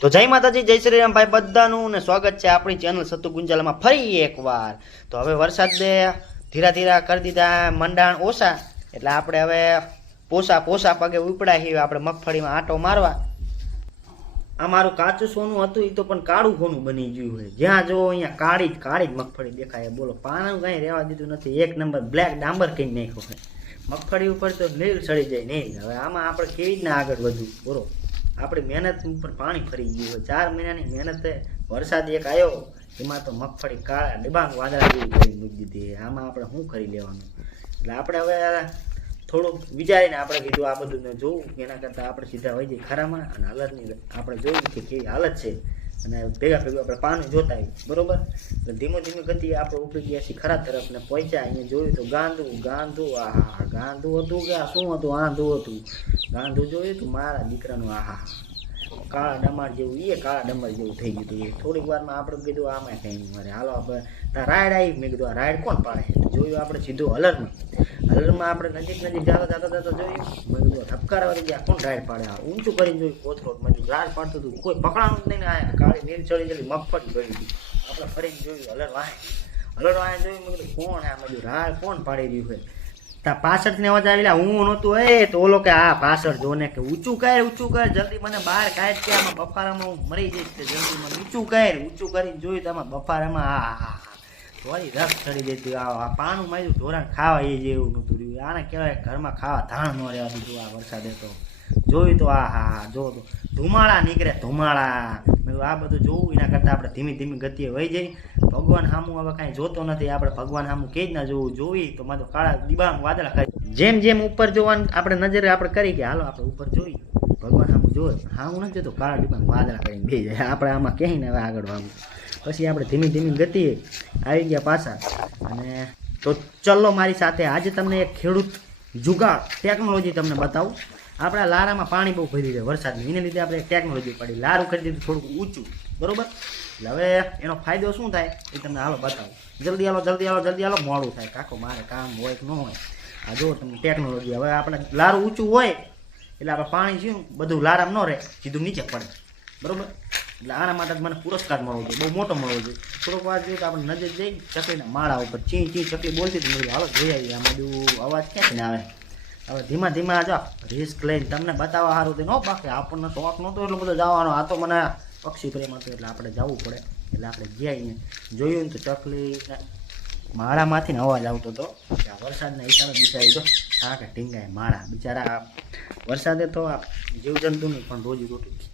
તો જય માતાજી, જય શ્રી રામ ભાઈ બધાનું ને સ્વાગત છે આપણી ચેનલ સતુ ગુંજાલામાં ફરી એકવાર। તો હવે વરસાદે ધીરા ધીરા કરી દીધા મંડાણ ઓછા, એટલે આપણે હવે પોસા પગે ઉપડા છીએ આપણે મગફળીમાં આંટો મારવા। આ મારું કાચું સોનું હતું એ તો પણ કાળું સોનું બની ગયું હોય, જ્યાં જો અહીંયા કાળી જ મગફળી દેખાય। બોલો, પાનું કઈ રહેવા દીધું નથી, એક નંબર બ્લેક ડાંબર કઈ નાખ્યો છે મગફળી ઉપર, તો નીલ ચડી જાય નહીં। હવે આમાં આપણે કેવી રીતના આગળ વધવું બોલો? આપણી મહેનત ઉપર પાણી ફરી ગયું હોય, 4 મહિનાની મહેનત વરસાદ એક આવ્યો એમાં તો મગફળી કાળા ડિબાંગ વાદળા જેવી કરી મૂકી દીધી। આમાં આપણે શું કરી લેવાનું? એટલે આપણે હવે થોડુંક વિચારીને આપણે કીધું આ બધું જોવું, એના કરતાં આપણે સીધા હોય જઈએ ખરામાં અને હાલતની આપણે જોયું કે કેવી હાલત છે, અને ભેગા આપણે પાણી જોતા આવીએ બરોબર। એટલે ધીમે ગતિએ આપણે ઉપડી ગયા છીએ ખરા તરફ ને પહોંચ્યા। અહીંયા જોયું તો ગાંધું આહા ગાંધું હતું કે શું હતું? આંધું હતું। ગાંધું જોયું તું મારા દીકરાનું, આહા કાળા ડમાર જેવું, એ કાળા ડમર જેવું થઈ ગયું હતું। થોડીક વારમાં આપણે કીધું આમાં કંઈ નહીં મારે, હાલો આપણે રાઈડ આવી। મેં કીધું આ રાઈડ કોણ પાડે? જોયું આપણે સીધું હલરમાં આપણે નજીક જતા જોયું। મેં કીધું ઠપકારવાળી ગયા કોણ રાઈડ પાડે? ઊંચું કરીને જોયું કોથરોડ માં રાઈડ પાડતું હતું, કોઈ પકડાનું જ નહીં ને આયા કાળી નીર ચડી મગફળી પડી હતી। આપણે ફરીને જોયું હલર વાહે જોયું। મેં કીધું કોણ આ બધું રાડ કોણ પાડી રહ્યું હોય? તા પાછળથી અવાજ આવેલા, હું નહોતું તો ઓલો કે આ પાછળ જોને કે ઊંચું કર જલ્દી મને બહાર કાઢ કે આમાં બફારામાં હું મરી જઈશ, કે જલ્દી મને ઊંચું કરીને જોયું તો આમાં બફારામાં થોડી રસ ચડી દેતી। આ પાનું માર્યું ઢોરાણ ખાવા એ જેવું નહોતું રહ્યું, આને કહેવાય ઘરમાં ખાવા ધાણ ન રહેવા દીધું આ વરસાદે તો। જોયું તો જો તો ધુમાડા નીકળે ધુમાડા। મેં આ બધું જોવું એના કરતાં આપણે ધીમી ગતિએ વહી જઈ। ભગવાન સામું હવે કાંઈ જોતો નથી, આપણે ભગવાન સામું કે જ ના જોવું, જોઈ તો મારે કાળા ડિબાંગ વાદળા કરી જેમ ઉપર જોવાનું આપણે નજરે આપણે કરી કે હાલો આપણે ઉપર જોઈ ભગવાન સામું જોવે, સામું નથી જોતો કાળા ડિબાંગ વાદળા કરીને બે જાય। આપણે આમાં ક્યાંય ને હવે આગળ વાગવું, પછી આપણે ધીમી ગતિએ આવી ગયા પાછા। અને તો ચલો મારી સાથે આજે તમને એક ખેડૂત જુગાડ ટેકનોલોજી તમને બતાવું। આપણા લારામાં પાણી બહુ ભરી જાય વરસાદનું, એને લીધે આપણે ટેકનોલોજી પડી, લારું કરી દીધું થોડુંક ઊંચું બરોબર। એટલે હવે એનો ફાયદો શું થાય એ તમને હાલો બતાવું। જલ્દી હાલો મોડું થાય કાકો, મારે કામ હોય કે ન હોય। આ જો તમને ટેકનોલોજી, હવે આપણે લારું ઊંચું હોય એટલે આપણે પાણી શું બધું લારામાં ન રહે, સીધું નીચે પડે બરોબર। એટલે આના માટે મને પુરસ્કાર મળવો જોઈએ, બહુ મોટો મળવો જોઈએ। થોડોક વાર જોઈએ તો આપણે નજર જઈ ચકલીના માળા ઉપર ચી ચકલી બોલતી હતી, હાલો જોઈ આવીએ આમાં બધું અવાજ ક્યાંથી આવે। હવે ધીમા જો રિસ્ક લઈને તમને બતાવવા સારું તો ન બાકી આપણને શોખ નહોતો એટલો બધો જવાનો, આ તો મને પક્ષી પ્રેમ હતો એટલે આપણે જવું પડે। એટલે આપણે ગયા અહીંયા જોયું ને તો ચકલીને માળામાંથી ને અવાજ આવતો હતો, વરસાદના હિસાબે બિચારી તો કે ટીંગાય માળા, બિચારા વરસાદે તો જીવજંતુની પણ રોજી રોટી